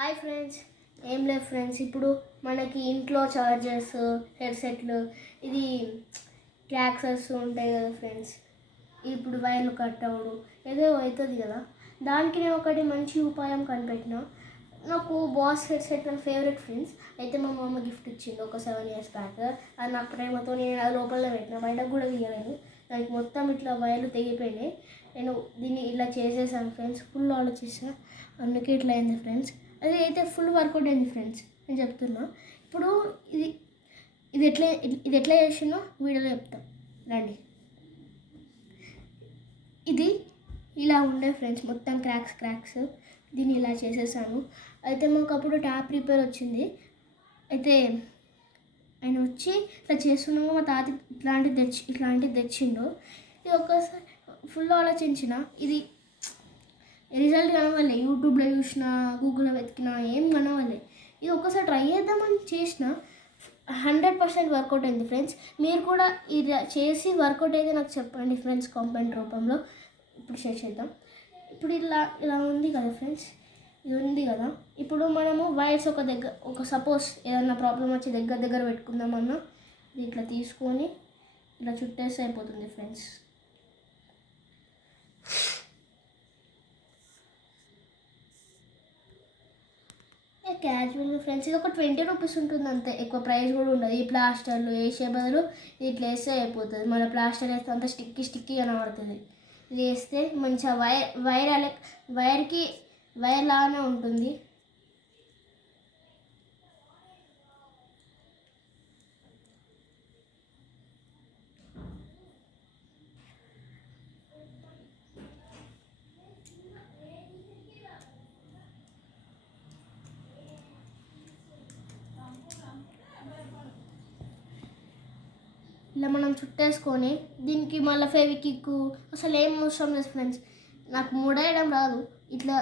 Hi friends, ఏం లేదు friends. ఇప్పుడు మనకి ఇంట్లో చార్జర్స్, హెడ్సెట్లు, ఇది క్రాక్స్ వస్తూ ఉంటాయి కదా ఫ్రెండ్స్. ఇప్పుడు వైర్లు కట్ అవ్వడు ఏదో అవుతుంది కదా. దానికి నేను ఒకటి మంచి ఉపాయం కనిపెట్టిన. నాకు బాస్ హెడ్సెట్ నా ఫేవరెట్ ఫ్రెండ్స్. అయితే మా మమ్మ గిఫ్ట్ ఇచ్చింది ఒక 7 years బ్యాక్. అది నాకు ప్రేమతో నేను అది లోపల పెట్టిన, బయటకు కూడా తీయలేదు. దానికి మొత్తం ఇట్లా వైర్లు తెగిపోయినాయి. నేను దీన్ని ఇలా చేసేసాను ఫ్రెండ్స్. ఫుల్ ఆలోచిస్తాను, అందుకే ఇట్లా అయింది ఫ్రెండ్స్. అది అయితే ఫుల్ వర్కౌట్ అయింది ఫ్రెండ్స్, నేను చెప్తున్నా. ఇప్పుడు ఇది ఇది ఎట్లా చేసినో వీడియోలో చెప్తాం రండి. ఇది ఇలా ఉండే ఫ్రెండ్స్, మొత్తం క్రాక్స్. దీన్ని ఇలా చేసేసాను. అయితే మాకు అప్పుడు ట్యాప్ రిపేర్ వచ్చింది. అయితే ఆయన వచ్చి ఇట్లా చేస్తున్నాము, మా తాత ఇట్లాంటిది తెచ్చిండు. ఇది ఒక్కసారి ఫుల్ ఆలోచించిన, ఇది రిజల్ట్ కనవాలి. యూట్యూబ్లో చూసిన, గూగుల్లో వెతికినా ఏం కనవాలి. ఇది ఒక్కసారి ట్రై చేద్దామని చేసిన, 100% వర్కౌట్ అయింది ఫ్రెండ్స్. మీరు కూడా ఇది చేసి వర్కౌట్ అయితే నాకు చెప్పండి ఫ్రెండ్స్ కామెంట్ రూపంలో. ఇప్పుడు షేర్ చేద్దాం. ఇప్పుడు ఇలా ఉంది కదా ఫ్రెండ్స్, ఇది ఉంది కదా. ఇప్పుడు మనము వైర్స్ ఒక సపోజ్ ఏదన్నా ప్రాబ్లం వచ్చి దగ్గర పెట్టుకుందామన్నా, ఇది ఇట్లా తీసుకొని ఇలా చుట్టేస్తే అయిపోతుంది ఫ్రెండ్స్. క్యాజువల్ ఫ్రెండ్స్, ఇది ఒక 20 రూపీస్ ఉంటుంది అంతే, ఎక్కువ ప్రైస్ కూడా ఉండదు. ఈ ప్లాస్టర్లు వేసే బదులు ఇట్లా వేస్తే అయిపోతుంది. మన ప్లాస్టర్ వేస్తే అంత స్టిక్కీ కనబడుతుంది. ఇది వేస్తే మంచిగా వైర్కి వైర్ లాగానే ఉంటుంది. ఇలా మనం చుట్టేసుకొని దీనికి మళ్ళీ ఫెవికిక్కు అసలు ఏం అవసరం లేదు ఫ్రెండ్స్. నాకు మూడేయడం రాదు, ఇట్లా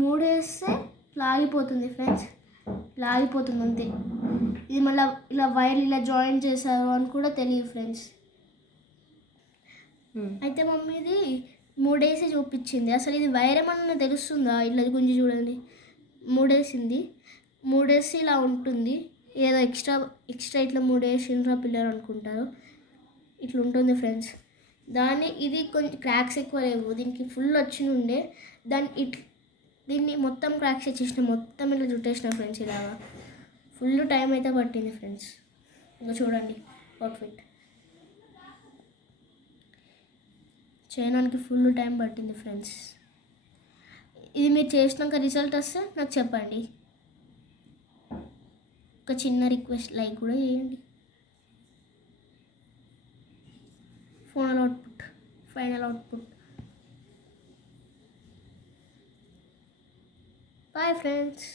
మూడేస్తే లాగిపోతుంది ఫ్రెండ్స్, లాగిపోతుంది అంతే. ఇది మళ్ళీ ఇలా వైర్ ఇలా జాయిన్ చేశారు అని కూడా తెలియదు ఫ్రెండ్స్. అయితే మమ్మీది మూడేసి చూపించింది. అసలు ఇది వైర్ ఏమన్నా తెలుస్తుందా? ఇట్లా గుంజి చూడండి, మూడేసి ఇలా ఉంటుంది. ఏదో ఎక్స్ట్రా ఇట్లా 3 వేసిండ్రా పిల్లలు అనుకుంటారు. ఇట్లా ఉంటుంది ఫ్రెండ్స్. ఇది కొంచెం క్రాక్స్ ఎక్కువ లేవు, దీనికి ఫుల్ వచ్చి ఉండే. దీన్ని మొత్తం క్రాక్స్ వచ్చేసిన, మొత్తం ఇట్లా చుట్టేసిన ఫ్రెండ్స్. ఇలాగా ఫుల్ టైం అయితే పట్టింది ఫ్రెండ్స్. ఇంకా చూడండి, అవుట్ఫిట్ చేయడానికి ఫుల్ టైం పట్టింది ఫ్రెండ్స్. ఇది మీరు చేసినాక రిజల్ట్ వస్తే నాకు చెప్పండి. ఒక చిన్న రిక్వెస్ట్, లైక్ కూడా చేయండి. Final output. Bye friends.